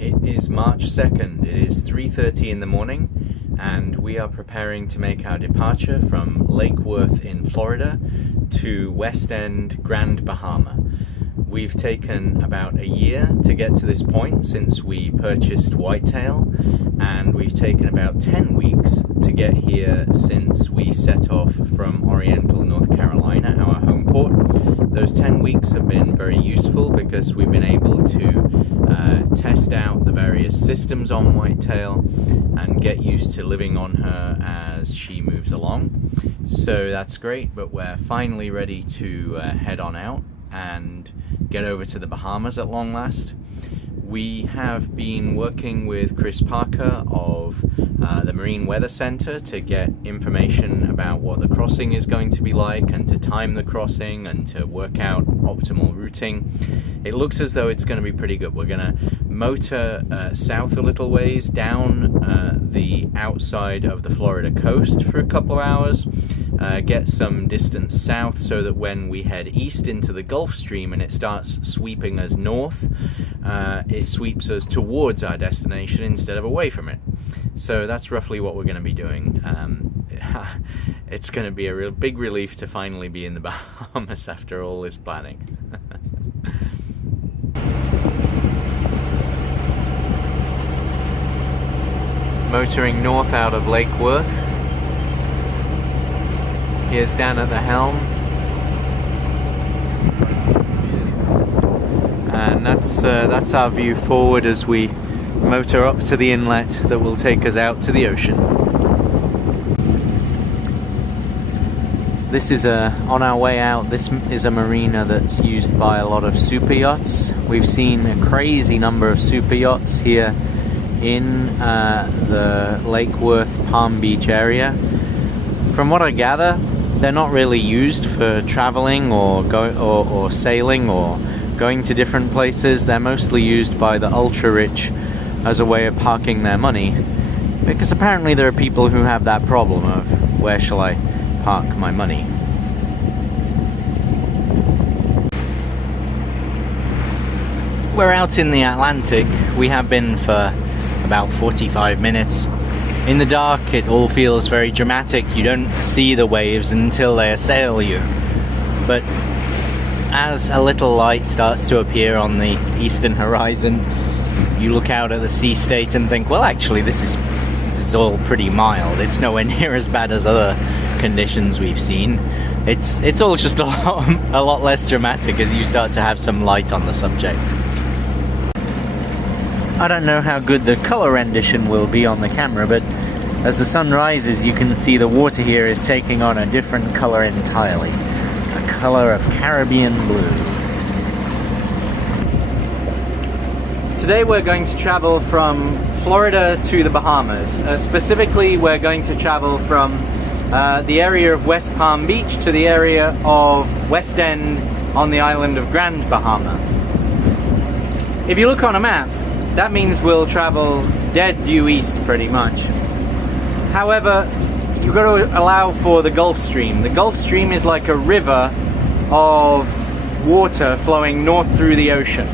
It is March 2nd, it is 3:30 in the morning, and we are preparing to make our departure from Lake Worth in Florida to West End, Grand Bahama. We've taken about a year to get to this point since we purchased Whitetail, and we've taken about 10 weeks to get here since we set off from Oriental, North Carolina, our home port. Those 10 weeks have been very useful because we've been able to test out the various systems on Whitetail and get used to living on her as she moves along. So that's great, but we're finally ready to head on out and get over to the Bahamas at long last. We have been working with Chris Parker of the Marine Weather Center to get information about what the crossing is going to be like and to time the crossing and to work out optimal routing. It looks as though it's going to be pretty good. We're going to motor south a little ways down the outside of the Florida coast for a couple of hours, get some distance south so that when we head east into the Gulf Stream and it starts sweeping us north, it sweeps us towards our destination instead of away from it. So that's roughly what we're going to be doing. It's going to be a real big relief to finally be in the Bahamas after all this planning. Motoring north out of Lake Worth. Here's Dan at the helm. And that's our view forward as we motor up to the inlet that will take us out to the ocean. This is on our way out, this is a marina that's used by a lot of super yachts. We've seen a crazy number of super yachts here in the Lake Worth Palm Beach area. From what I gather, they're not really used for traveling or sailing or going to different places. They're mostly used by the ultra-rich as a way of parking their money, because apparently there are people who have that problem of where shall I park my money. We're out in the Atlantic. We have been for about 45 minutes. In the dark it all feels very dramatic. You don't see the waves until they assail you. But as a little light starts to appear on the eastern horizon, you look out at the sea state and think, well, actually this is all pretty mild. It's nowhere near as bad as other conditions we've seen. It's all just a lot less dramatic as you start to have some light on the subject. I don't know how good the color rendition will be on the camera, but as the sun rises you can see the water here is taking on a different color entirely. A color of Caribbean blue. Today we're going to travel from Florida to the Bahamas. Specifically, we're going to travel from the area of West Palm Beach to the area of West End on the island of Grand Bahama. If you look on a map, that means we'll travel dead due east pretty much. However, you've got to allow for the Gulf Stream. The Gulf Stream is like a river of water flowing north through the ocean.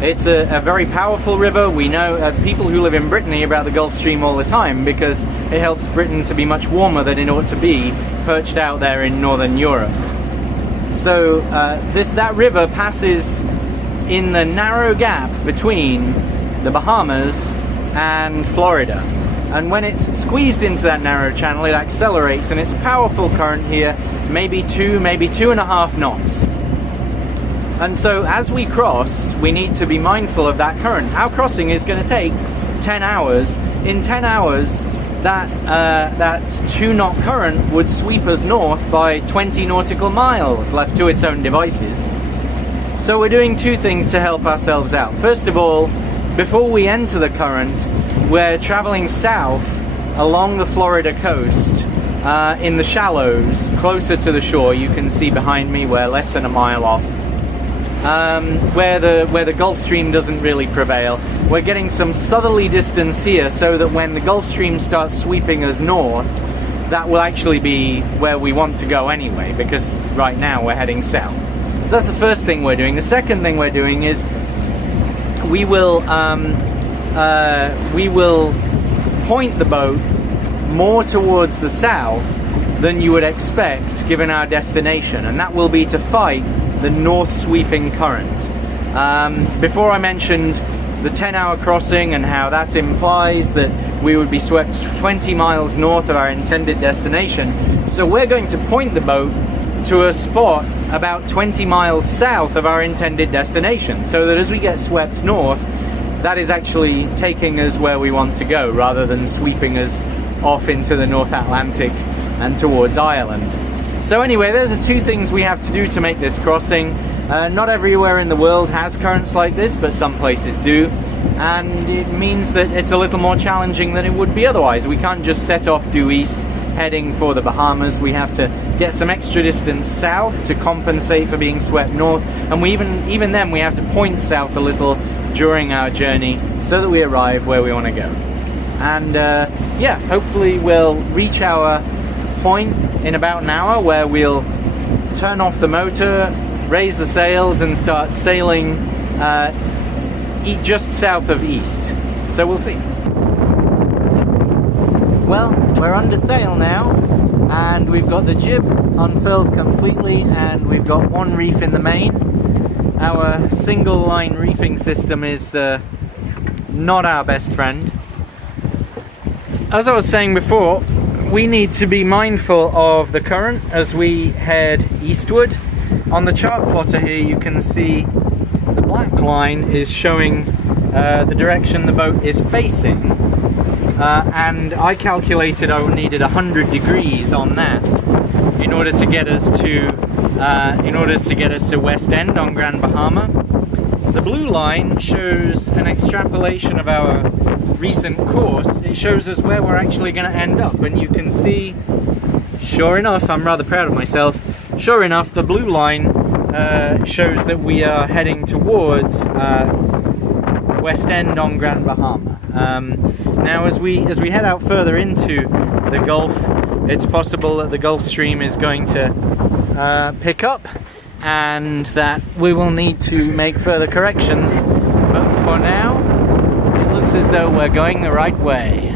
It's a very powerful river. We know people who live in Britain hear about the Gulf Stream all the time because it helps Britain to be much warmer than it ought to be perched out there in northern Europe. So that river passes in the narrow gap between the Bahamas and Florida. And when it's squeezed into that narrow channel, it accelerates, and it's a powerful current here, maybe 2.5 knots. And so as we cross, we need to be mindful of that current. Our crossing is going to take 10 hours. In 10 hours, that 2-knot current would sweep us north by 20 nautical miles, left to its own devices. So we're doing two things to help ourselves out. First of all, before we enter the current, we're traveling south along the Florida coast in the shallows, closer to the shore. You can see behind me we're less than a mile off, where the Gulf Stream doesn't really prevail. We're getting some southerly distance here so that when the Gulf Stream starts sweeping us north, that will actually be where we want to go anyway, because right now we're heading south. So that's the first thing we're doing. The second thing we're doing is we will we will point the boat more towards the south than you would expect given our destination, and that will be to fight the north sweeping current. Before I mentioned the 10-hour crossing and how that implies that we would be swept 20 miles north of our intended destination, so we're going to point the boat to a spot about 20 miles south of our intended destination, so that as we get swept north, that is actually taking us where we want to go rather than sweeping us off into the North Atlantic and towards Ireland. So anyway, those are two things we have to do to make this crossing. Not everywhere in the world has currents like this, but some places do, and it means that it's a little more challenging than it would be otherwise. We can't just set off due east heading for the Bahamas. We have to get some extra distance south to compensate for being swept north, and we even then we have to point south a little during our journey so that we arrive where we want to go. And yeah, hopefully we'll reach our point in about an hour where we'll turn off the motor, raise the sails, and start sailing just south of east. So we'll see. Well, we're under sail now, and we've got the jib unfurled completely, and we've got one reef in the main. Our single line reefing system is not our best friend. As I was saying before, we need to be mindful of the current as we head eastward. On the chart plotter here you can see the black line is showing the direction the boat is facing, and I calculated I needed 100 degrees on that in order to get us to West End on Grand Bahama. The blue line shows an extrapolation of our recent course. It shows us where we're actually going to end up, and you can see, sure enough, I'm rather proud of myself, sure enough, the blue line shows that we are heading towards West End on Grand Bahama. Now as we head out further into the Gulf, it's possible that the Gulf Stream is going to pick up, and that we will need to make further corrections, but for now it looks as though we're going the right way.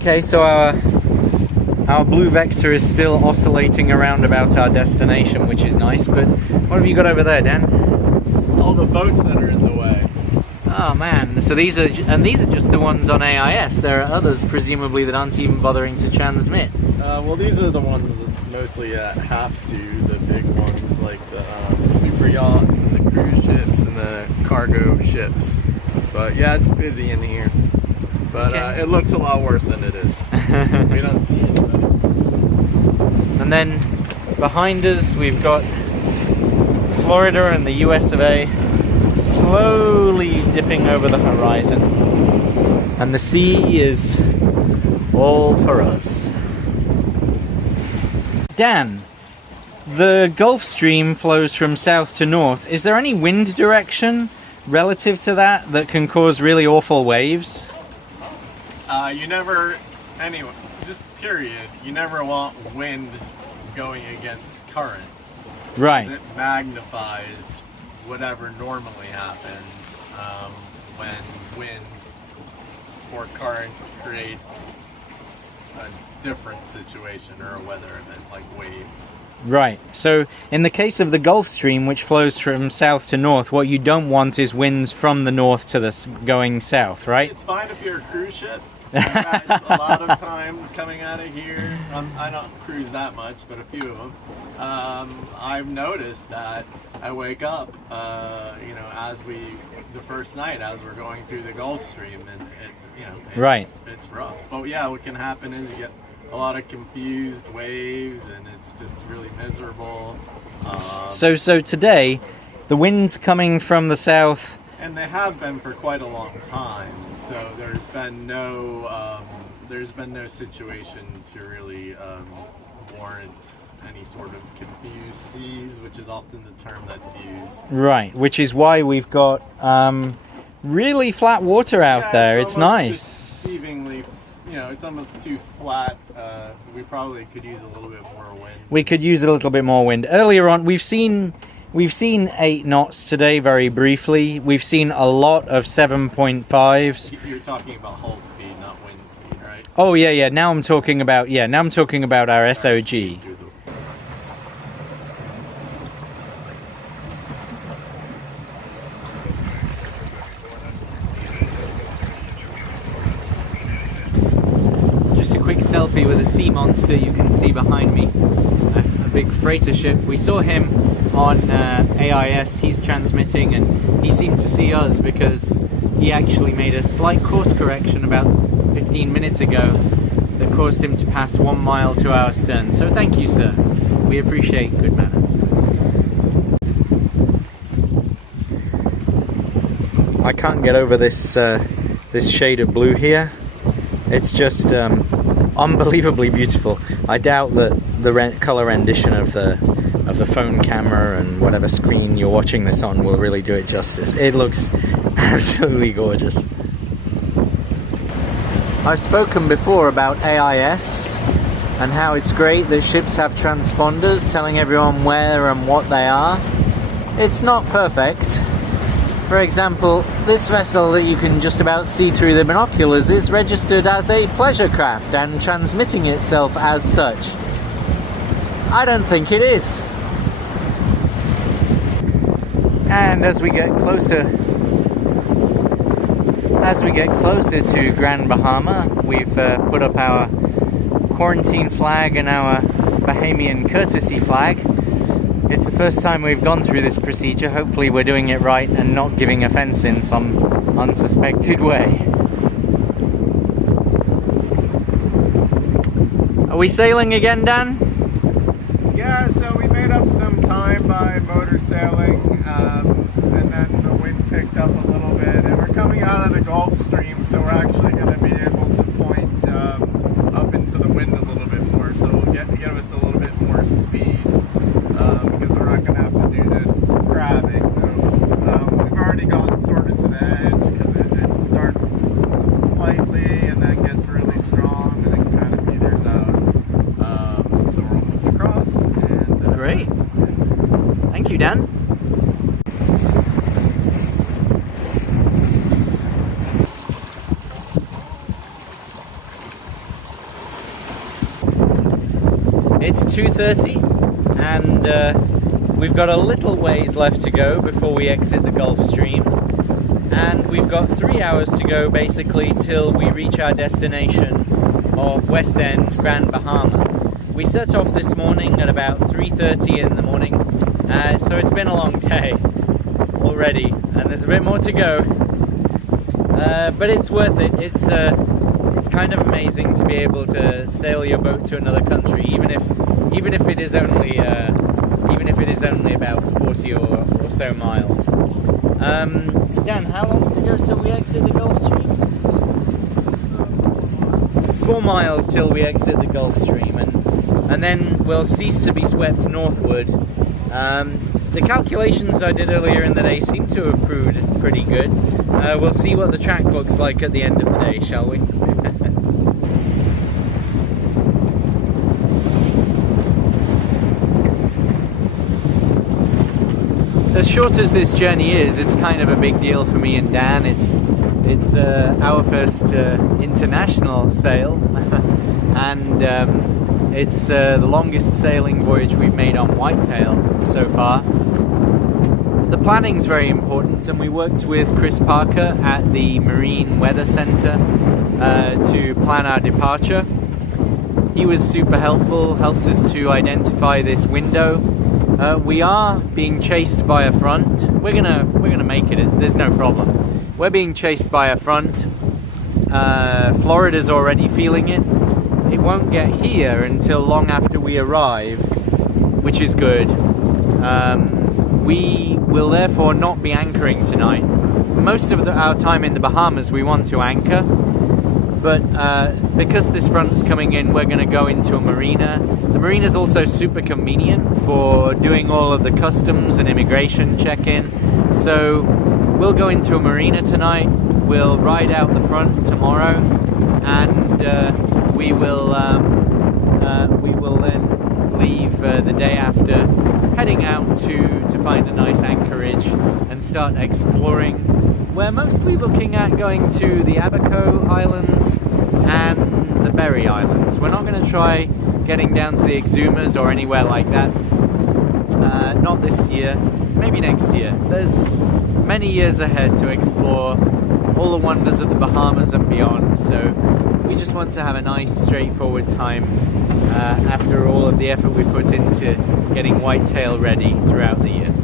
Okay, so our blue vector is still oscillating around about our destination, which is nice, but what have you got over there, Dan? All the boats that are in the way. Oh man, so these are just the ones on AIS. There are others presumably that aren't even bothering to transmit. Well, these are the ones that mostly that have to, the big ones like the super yachts and the cruise ships and the cargo ships. But yeah, it's busy in here. But okay. It looks a lot worse than it is. We don't see anybody. And then behind us we've got Florida and the US of A slowly dipping over the horizon, and the sea is all for us. Dan, the Gulf Stream flows from south to north. Is there any wind direction relative to that can cause really awful waves? Anyway, just period, you never want wind going against current. Right. It magnifies whatever normally happens when wind or current create a different situation or a weather event like waves. Right. So in the case of the Gulf Stream, which flows from south to north, what you don't want is winds from the north to the going south, right? It's fine if you're a cruise ship. In fact, a lot of times coming out of here, I don't cruise that much, but a few of them, I've noticed that I wake up, the first night as we're going through the Gulf Stream, and it's rough. But yeah, what can happen is you get a lot of confused waves, and it's just really miserable. So today, the winds coming from the south. And they have been for quite a long time, so there's been no situation to really warrant any sort of confused seas, which is often the term that's used. Right, which is why we've got really flat water out there. It's nice. Deceivingly, you know, it's almost too flat. We probably could use a little bit more wind. We could use a little bit more wind. Earlier on, we've seen 8 knots today very briefly. We've seen a lot of 7.5s. You're talking about hull speed, not wind speed, right? Oh yeah. Now I'm talking about our SOG. Just a quick selfie with a sea monster you can see behind me. A big freighter ship. We saw him on AIS. He's transmitting, and he seemed to see us because he actually made a slight course correction about 15 minutes ago that caused him to pass 1 mile to our stern. So thank you, sir. We appreciate good manners. I can't get over this this shade of blue here. It's just unbelievably beautiful. I doubt that the color rendition of the phone camera and whatever screen you're watching this on will really do it justice. It looks absolutely gorgeous. I've spoken before about AIS and how it's great that ships have transponders telling everyone where and what they are. It's not perfect. For example, this vessel that you can just about see through the binoculars is registered as a pleasure craft and transmitting itself as such. I don't think it is. And as we get closer to Grand Bahama, we've put up our quarantine flag and our Bahamian courtesy flag. It's the first time we've gone through this procedure. Hopefully we're doing it right and not giving offense in some unsuspected way. Are we sailing again, Dan? Yeah, so we made up some time by motor sailing, and then the wind picked up a little bit, and we're coming out of the Gulf Stream, so we're actually going to be able to point up into the wind a little bit more, so it'll give us a little bit more speed, because we're not going to have to do this crabbing. So we've already gotten sort of to the edge, because it starts slightly and then gets really strong and then kind of meters out. So we're almost across. And great. Thank you, Dan. It's 2:30 and we've got a little ways left to go before we exit the Gulf Stream, and we've got 3 hours to go basically till we reach our destination of West End, Grand Bahama. We set off this morning at about 3:30 in the morning, so it's been a long day already, and there's a bit more to go, but it's worth it. It's kind of amazing to be able to sail your boat to another country, even if it is only about 40 or so miles. Dan, how long to go till we exit the Gulf Stream? 4 miles till we exit the Gulf Stream, and then we'll cease to be swept northward. The calculations I did earlier in the day seem to have proved pretty good. We'll see what the track looks like at the end of the day, shall we? As short as this journey is, it's kind of a big deal for me and Dan. It's our first international sail, and it's the longest sailing voyage we've made on whitetail so far. The planning's very important, and we worked with Chris Parker at the Marine Weather Center to plan our departure. He was super helpful, helped us to identify this window. We are being chased by a front. We're gonna make it. There's no problem. We're being chased by a front. Florida's already feeling it. It won't get here until long after we arrive, which is good. We will therefore not be anchoring tonight. Most of our time in the Bahamas we want to anchor, but because this front's coming in, we're going to go into a marina. The marina is also super convenient for doing all of the customs and immigration check-in. So we'll go into a marina tonight, we'll ride out the front tomorrow, and we will then leave the day after, heading out to find a nice anchorage and start exploring. We're mostly looking at going to the Abaco Islands and the Berry Islands. We're not going to try getting down to the Exumas or anywhere like that. Not this year, maybe next year. There's many years ahead to explore all the wonders of the Bahamas and beyond, so we just want to have a nice straightforward time after all of the effort we put into getting whitetail ready throughout the year.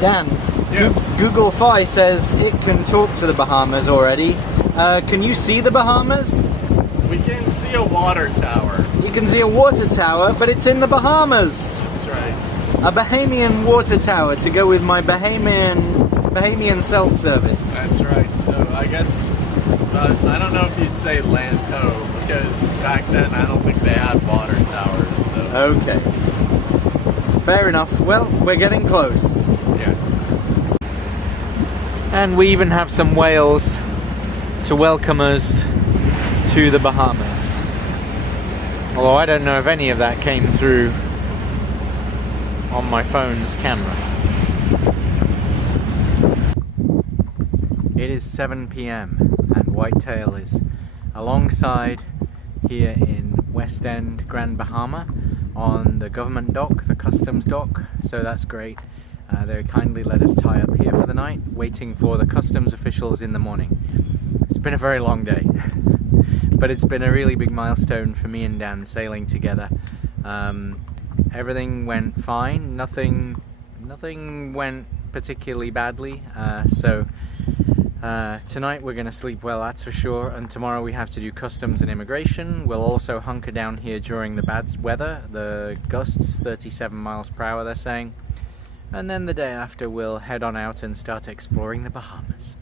Dan, yes. Google Fi says it can talk to the Bahamas already. Can you see the Bahamas? We can see a water tower. You can see a water tower, but it's in the Bahamas. That's right. A Bahamian water tower to go with my Bahamian cell service. That's right. So I guess, I don't know if you'd say land ho, because back then I don't think they had water towers. So. Okay. Fair enough. Well, we're getting close. Yes. And we even have some whales to welcome us to the Bahamas. Although I don't know if any of that came through on my phone's camera. It is 7 p.m. and whitetail is alongside here in West End, Grand Bahama, on the government dock, the customs dock, so that's great. They kindly let us tie up here for the night, waiting for the customs officials in the morning. It's been a very long day, but it's been a really big milestone for me and Dan sailing together. Everything went fine, nothing went particularly badly, so tonight we're going to sleep well, that's for sure, and tomorrow we have to do customs and immigration. We'll also hunker down here during the bad weather, the gusts, 37 miles per hour they're saying, and then the day after we'll head on out and start exploring the Bahamas.